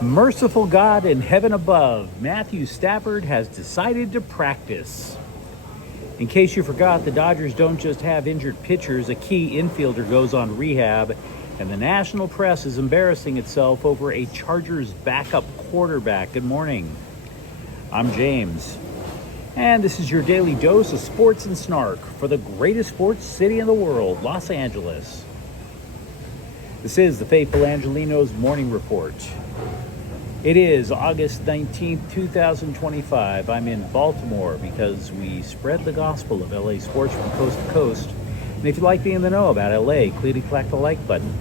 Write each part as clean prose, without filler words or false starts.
Merciful God in heaven above, Matthew Stafford has decided to practice. In case you forgot, the Dodgers don't just have injured pitchers, a key infielder goes on rehab, and the national press is embarrassing itself over a Chargers backup quarterback. Good morning. I'm James, and this is your daily dose of sports and snark for the greatest sports city in the world, Los Angeles. This is the faithful Angelenos Morning Report. It is August 19th, 2025. I'm in Baltimore because we spread the gospel of LA sports from coast to coast. And if you'd like to be in the know about LA, clickety-clack the like button.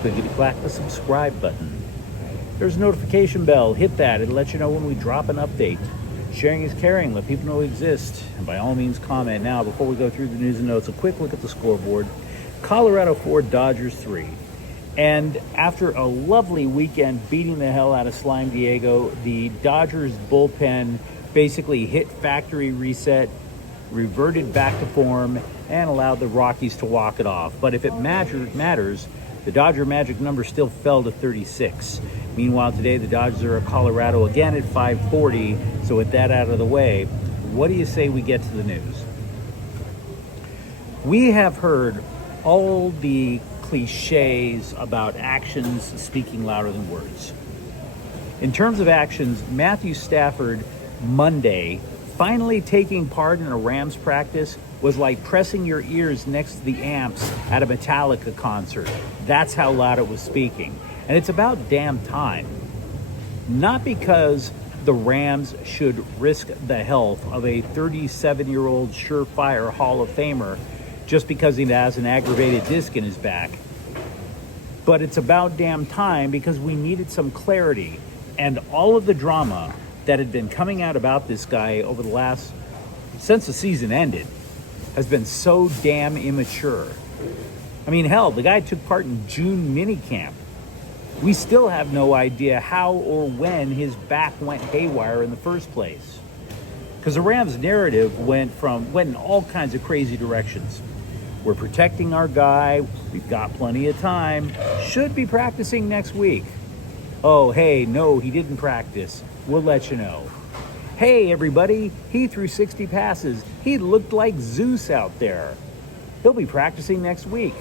Clickety-clack the subscribe button. There's a notification bell. Hit that. It'll let you know when we drop an update. Sharing is caring. Let people know we exist. And by all means, comment. Now, before we go through the news and notes, a quick look at the scoreboard. Colorado 4, Dodgers 3. And after a lovely weekend beating the hell out of Slime Diego, the Dodgers bullpen basically hit factory reset, reverted back to form, and allowed the Rockies to walk it off. But if it matters, the Dodger magic number still fell to 36. Meanwhile, today the Dodgers are at Colorado again at 5:40. So with that out of the way, what do you say we get to the news? We have heard all the cliches about actions speaking louder than words. In terms of actions, Matthew Stafford Monday finally taking part in a Rams practice was like pressing your ears next to the amps at a Metallica concert. That's how loud it was speaking. And it's about damn time. Not because the Rams should risk the health of a 37-year-old surefire Hall of Famer just because he has an aggravated disc in his back. But it's about damn time because we needed some clarity. And all of the drama that had been coming out about this guy over the last, since the season ended, has been so damn immature. I mean, hell, the guy took part in June minicamp. We still have no idea how or when his back went haywire in the first place. Because the Rams' narrative went in all kinds of crazy directions. We're protecting our guy. We've got plenty of time. Should be practicing next week. Oh, hey, no, he didn't practice. We'll let you know. Hey, everybody, he threw 60 passes. He looked like Zeus out there. He'll be practicing next week.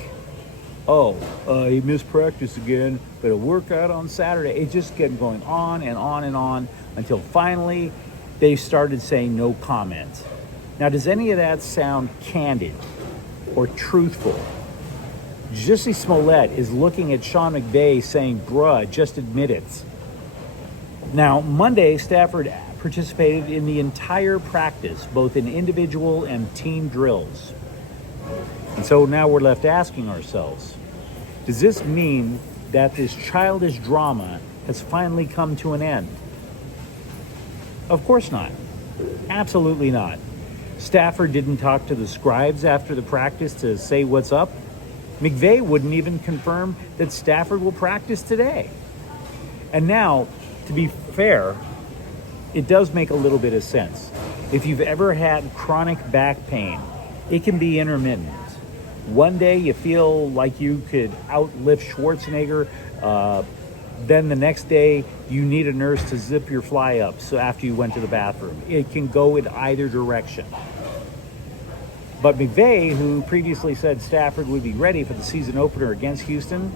Oh, he missed practice again, but a workout on Saturday. It just kept going on and on and on until finally they started saying no comment. Now, does any of that sound candid or truthful? Jussie Smollett is looking at Sean McVay saying, bruh, just admit it. Now, Monday, Stafford participated in the entire practice, both in individual and team drills. And so now we're left asking ourselves, does this mean that this childish drama has finally come to an end? Of course not. Absolutely not. Stafford didn't talk to the scribes after the practice to say what's up. McVay wouldn't even confirm that Stafford will practice today. And now, to be fair, it does make a little bit of sense. If you've ever had chronic back pain, it can be intermittent. One day you feel like you could outlift Schwarzenegger, then the next day you need a nurse to zip your fly up so after you went to the bathroom. It can go in either direction. But McVay, who previously said Stafford would be ready for the season opener against Houston,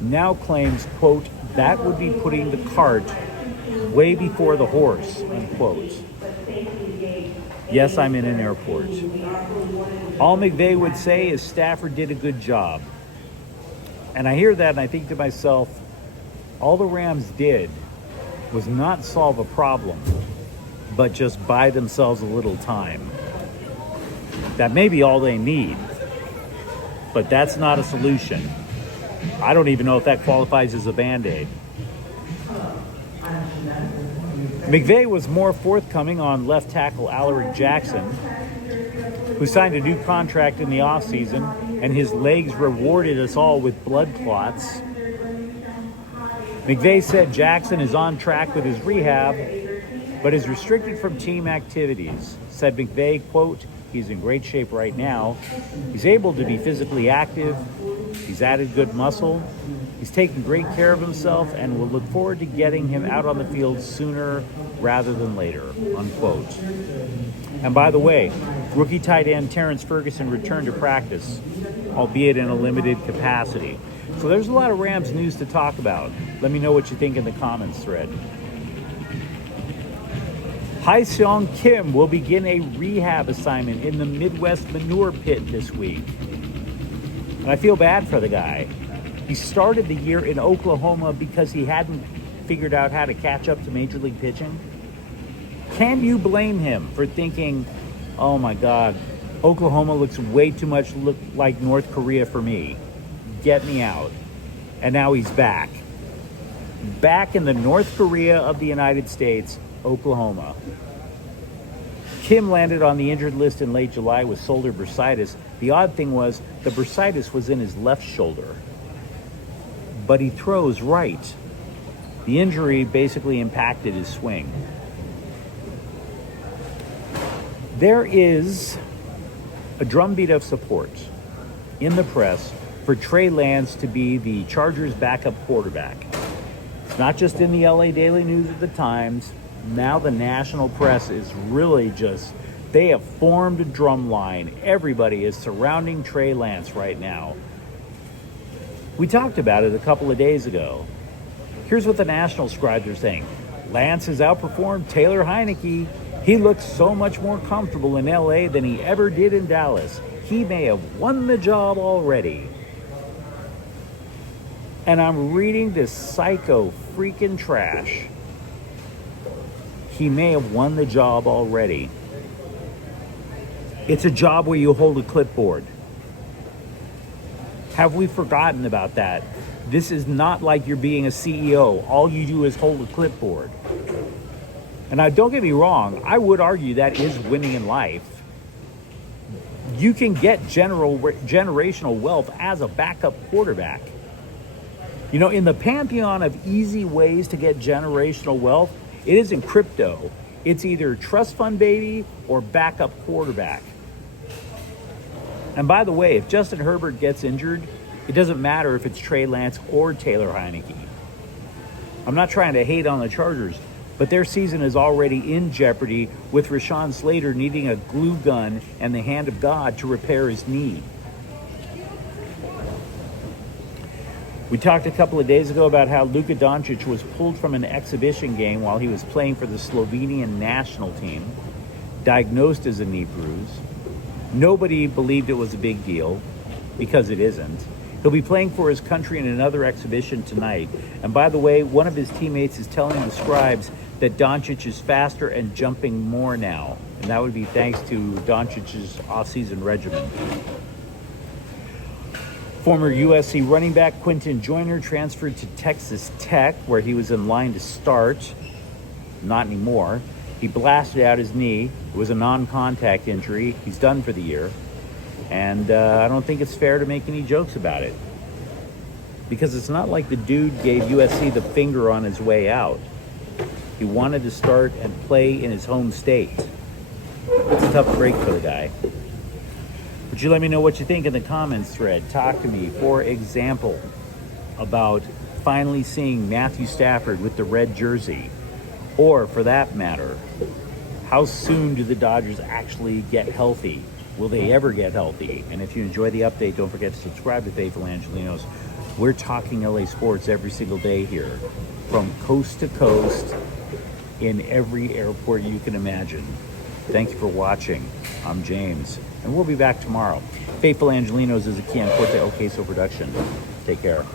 now claims, quote, that would be putting the cart way before the horse, unquote. Yes, I'm in an airport. All McVay would say is Stafford did a good job. And I hear that and I think to myself, all the Rams did was not solve a problem, but just buy themselves a little time. That may be all they need, but that's not a solution. I don't even know if that qualifies as a Band-Aid. McVay was more forthcoming on left tackle Alaric Jackson, who signed a new contract in the offseason, and his legs rewarded us all with blood clots. McVay said Jackson is on track with his rehab, but is restricted from team activities. Said McVay, quote, he's in great shape right now. He's able to be physically active. He's added good muscle. He's taking great care of himself and will look forward to getting him out on the field sooner rather than later, unquote. And by the way, rookie tight end Terrence Ferguson returned to practice, albeit in a limited capacity. So there's a lot of Rams news to talk about. Let me know what you think in the comments thread. Hae-Seong Kim will begin a rehab assignment in the Midwest manure pit this week. And I feel bad for the guy. He started the year in Oklahoma because he hadn't figured out how to catch up to Major League pitching. Can you blame him for thinking, oh my God, Oklahoma looks way too much like North Korea for me. Get me out. And now he's back. Back in the North Korea of the United States, Oklahoma. Kim landed on the injured list in late July with shoulder bursitis. The odd thing was the bursitis was in his left shoulder. But he throws right. The injury basically impacted his swing. There is a drumbeat of support in the press for Trey Lance to be the Chargers' backup quarterback. It's not just in the LA Daily News or the Times. Now the national press is really they have formed a drum line. Everybody is surrounding Trey Lance right now. We talked about it a couple of days ago. Here's what the national scribes are saying. Lance has outperformed Taylor Heineke. He looks so much more comfortable in LA than he ever did in Dallas. He may have won the job already. And I'm reading this psycho freaking trash. He may have won the job already. It's a job where you hold a clipboard. Have we forgotten about that? This is not like you're being a CEO. All you do is hold a clipboard. And now, don't get me wrong, I would argue that is winning in life. You can get generational wealth as a backup quarterback. You know, in the pantheon of easy ways to get generational wealth, it isn't crypto. It's either trust fund baby or backup quarterback. And by the way, if Justin Herbert gets injured, it doesn't matter if it's Trey Lance or Taylor Heineke. I'm not trying to hate on the Chargers, but their season is already in jeopardy with Rashawn Slater needing a glue gun and the hand of God to repair his knee. We talked a couple of days ago about how Luka Doncic was pulled from an exhibition game while he was playing for the Slovenian national team, diagnosed as a knee bruise. Nobody believed it was a big deal, because it isn't. He'll be playing for his country in another exhibition tonight. And by the way, one of his teammates is telling the scribes that Doncic is faster and jumping more now. And that would be thanks to Doncic's offseason regimen. Former USC running back Quentin Joyner transferred to Texas Tech, where he was in line to start. Not anymore. He blasted out his knee. It was a non-contact injury. He's done for the year. And I don't think it's fair to make any jokes about it. Because it's not like the dude gave USC the finger on his way out. He wanted to start and play in his home state. It's a tough break for the guy. But you let me know what you think in the comments thread. Talk to me, for example, about finally seeing Matthew Stafford with the red jersey. Or, for that matter, how soon do the Dodgers actually get healthy? Will they ever get healthy? And if you enjoy the update, don't forget to subscribe to Faithful Angelenos. We're talking LA sports every single day here, from coast to coast, in every airport you can imagine. Thank you for watching. I'm James, and we'll be back tomorrow. Faithful Angelenos is a Kian Corte Ocaso production. Take care.